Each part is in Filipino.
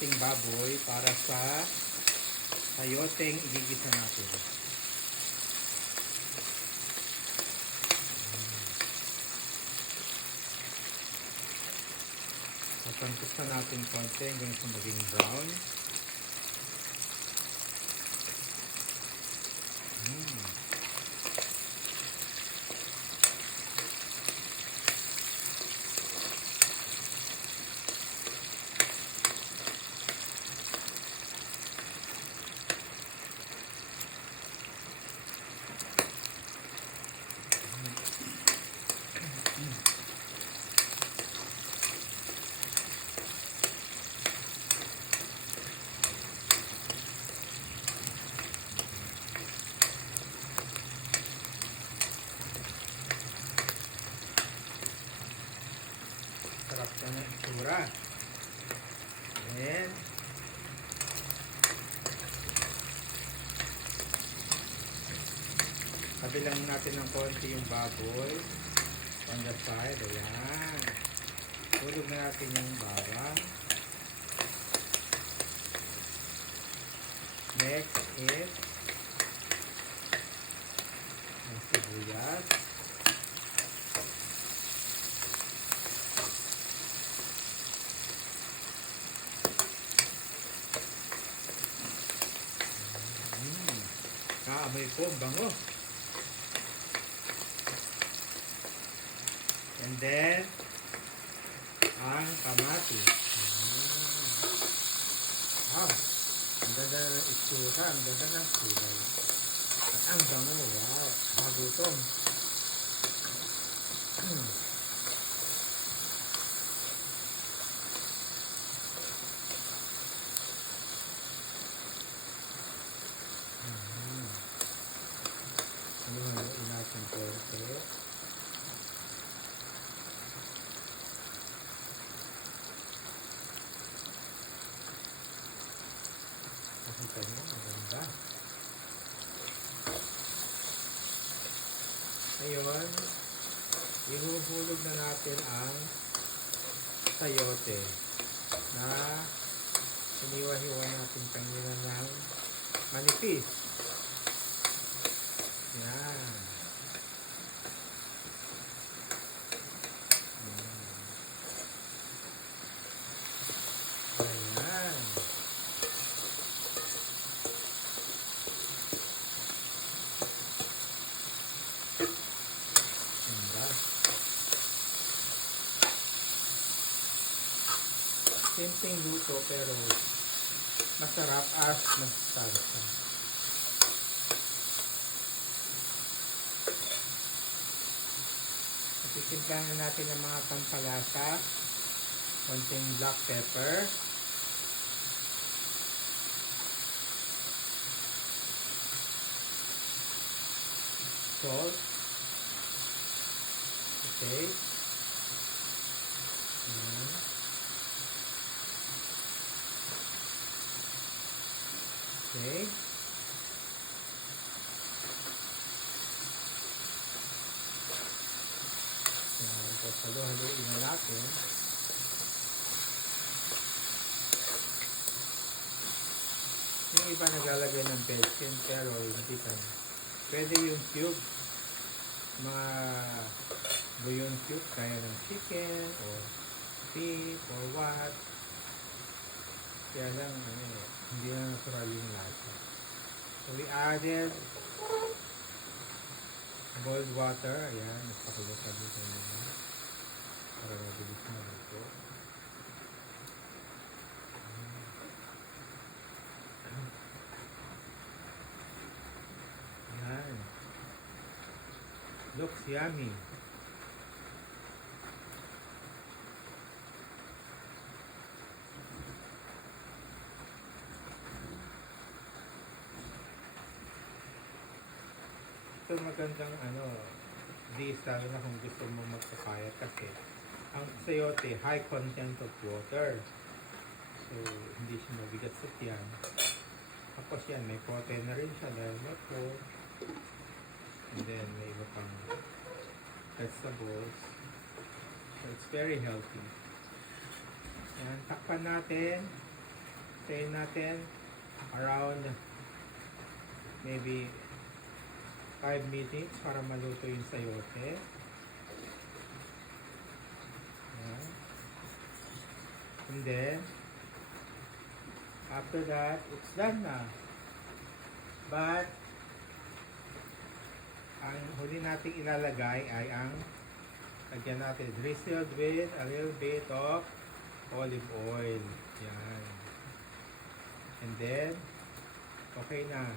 ating baboy para sa sayoteng igigisa natin. Papantusan natin konti hanggang sa maging brown. Sarap na ng itsura. And kabilang natin ng konti yung baboy on the side. Ayan. Tulog na natin yung bawang. Next is ang sibuyas. Amoy po, bango. And then, ang kamatis. Wow, ang ganda ng itsura, ang ganda ng kulay. At ang bango, wow, magutom. Haluin natin konti. Nakita niyo, maganda. Ngayon, ihuhulog na natin ang sayote na hiniwa-hiwa natin kanina ng manipis. Yan. Ayan. Simpleng luto pero masarap at masasabi. Titimplahan na natin ang mga pampalasa, konting black pepper, salt, okay, okay. Halo-haloin na natin. Yung iba naglalagay ng bechin pero hindi pa. Pwede yung cube. Mga bouillon cube kaya ng chicken or beef or what. Kaya lang hindi na natural yung lasa. So we added boiled water. Ayan, nagpakulo-paluto naman. Para mabilis na ito. Yan. Looks yummy. Ito magandang dish lalo na kung gusto mo magpapayat kasi ang sayote, high content of water. So, hindi siya mabigat sa tiyan. Tapos yan, may protein na rin siya dahil may pork. And then, may iba pang vegetables. So, it's very healthy. Yan, takpan natin. Hintayin natin around maybe 5 minutes para maluto yung sayote. Yan. And then, after that, it's done na. But, ang huli nating ilalagay ay ang lagyan natin drizzled with a little bit of olive oil. Yan. And then, okay na.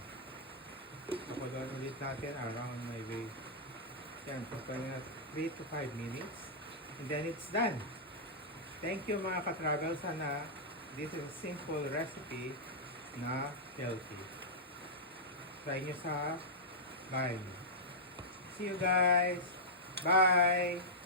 Pakuloan ulit natin around maybe yan, pakuloan na 3 to 5 minutes. And then it's done. Thank you mga ka-travel. Sana this is a simple recipe na healthy. Try nyo sa bahay nyo. See you guys. Bye!